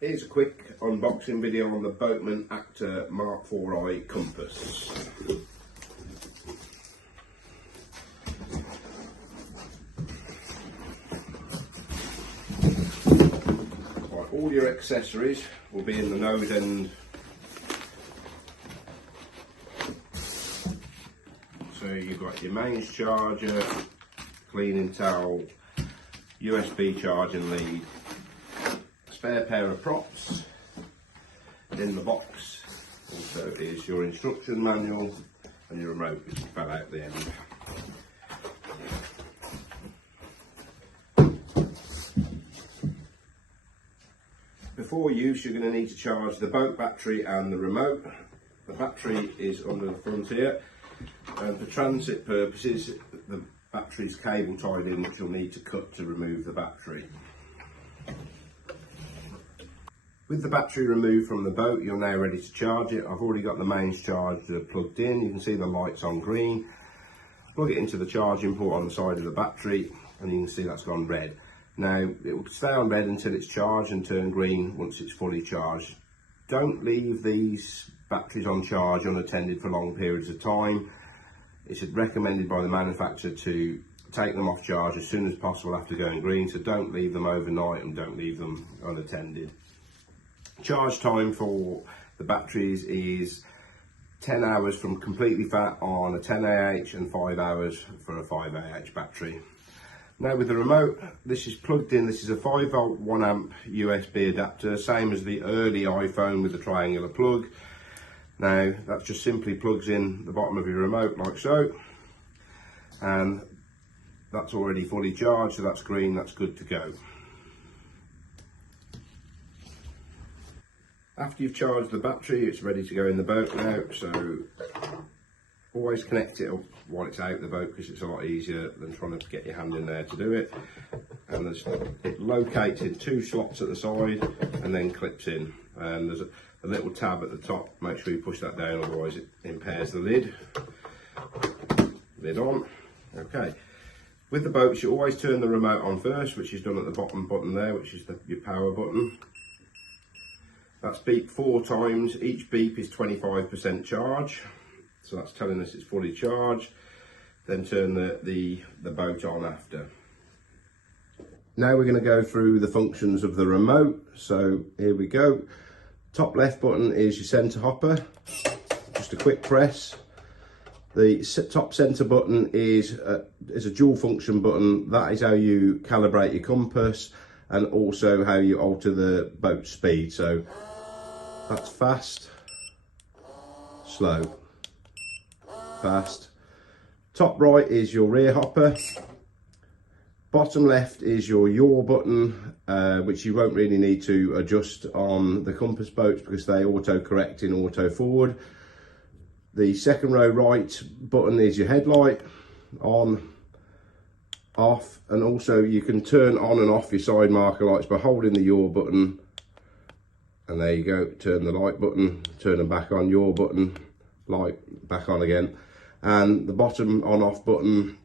Here's a quick unboxing video on the Boatman Actor Mk4i Compass. Right, all your accessories will be in the nose end. So you've got your mains charger, cleaning towel, USB charging lead, spare pair of props in the box. Also is your instruction manual and your remote, which fell out the end. Before use, you're going to need to charge the boat battery and the remote. The battery is under the front here, and for transit purposes the battery's cable tied in, which you'll need to cut to remove the battery. With the battery removed from the boat, you're now ready to charge it. I've already got the mains charger plugged in. You can see the lights on green. Plug it into the charging port on the side of the battery and you can see that's gone red. Now it will stay on red until it's charged and turn green once it's fully charged. Don't leave these batteries on charge unattended for long periods of time. It's recommended by the manufacturer to take them off charge as soon as possible after going green, so don't leave them overnight and don't leave them unattended. Charge time for the batteries is 10 hours from completely fat on a 10Ah and 5 hours for a 5Ah battery. Now with the remote, this is plugged in. This is a 5V 1A USB adapter, same as the early iPhone with the triangular plug. Now that just simply plugs in the bottom of your remote like so, and that's already fully charged, so that's green, that's good to go. After you've charged the battery, it's ready to go in the boat now, so always connect it up while it's out of the boat because it's a lot easier than trying to get your hand in there to do it. And it locates in 2 slots at the side and then clips in. And there's a little tab at the top, make sure you push that down, otherwise it impairs the lid. Lid on. Okay. With the boats, you always turn the remote on first, which is done at the bottom button there, which is your power button. That's beeped 4 times. Each beep is 25% charge, so that's telling us it's fully charged. Then turn the boat on after. Now we're going to go through the functions of the remote. So here we go. Top left button is your centre hopper, just a quick press. The top centre button is a dual function button. That is how you calibrate your compass and also how you alter the boat speed. So that's fast, slow, fast. Top right is your rear hopper. Bottom left is your yaw button, which you won't really need to adjust on the compass boats because they auto correct in auto forward. The second row right button is your headlight, on, off, and also you can turn on and off your side marker lights by holding the yaw button. And there you go, turn the light button, turn them back on, yaw button, light back on again. And the bottom on off button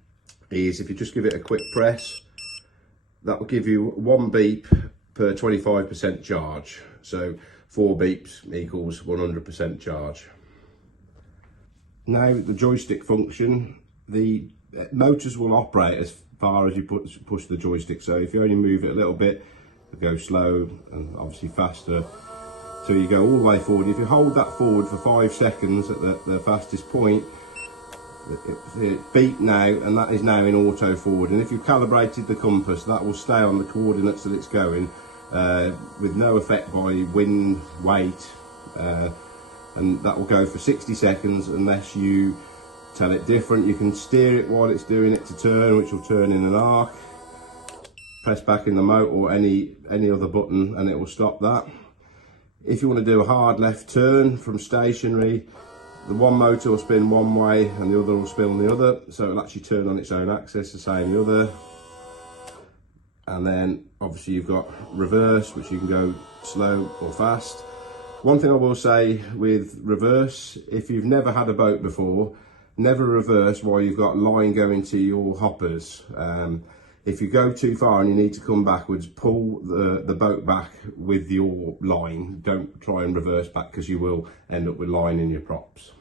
is, if you just give it a quick press, that will give you 1 beep per 25% charge. So 4 beeps equals 100% charge. Now the joystick function, the motors will operate as far as you push the joystick. So if you only move it a little bit, it'll go slow and obviously faster. So you go all the way forward. If you hold that forward for 5 seconds at the fastest point, it beep now, and that is now in auto forward. And if you've calibrated the compass, that will stay on the coordinates that it's going, with no effect by wind, weight, and that will go for 60 seconds unless you tell it different. You can steer it while it's doing it to turn, which will turn in an arc. Press back in the motor or any other button and it will stop that. If you want to do a hard left turn from stationary, the one motor will spin one way and the other will spin the other, so it'll actually turn on its own axis, the same the other. And then obviously you've got reverse, which you can go slow or fast. One thing I will say with reverse, if you've never had a boat before, never reverse while you've got line going to your hoppers. If you go too far and you need to come backwards, pull the boat back with your line. Don't try and reverse back, because you will end up with line in your props.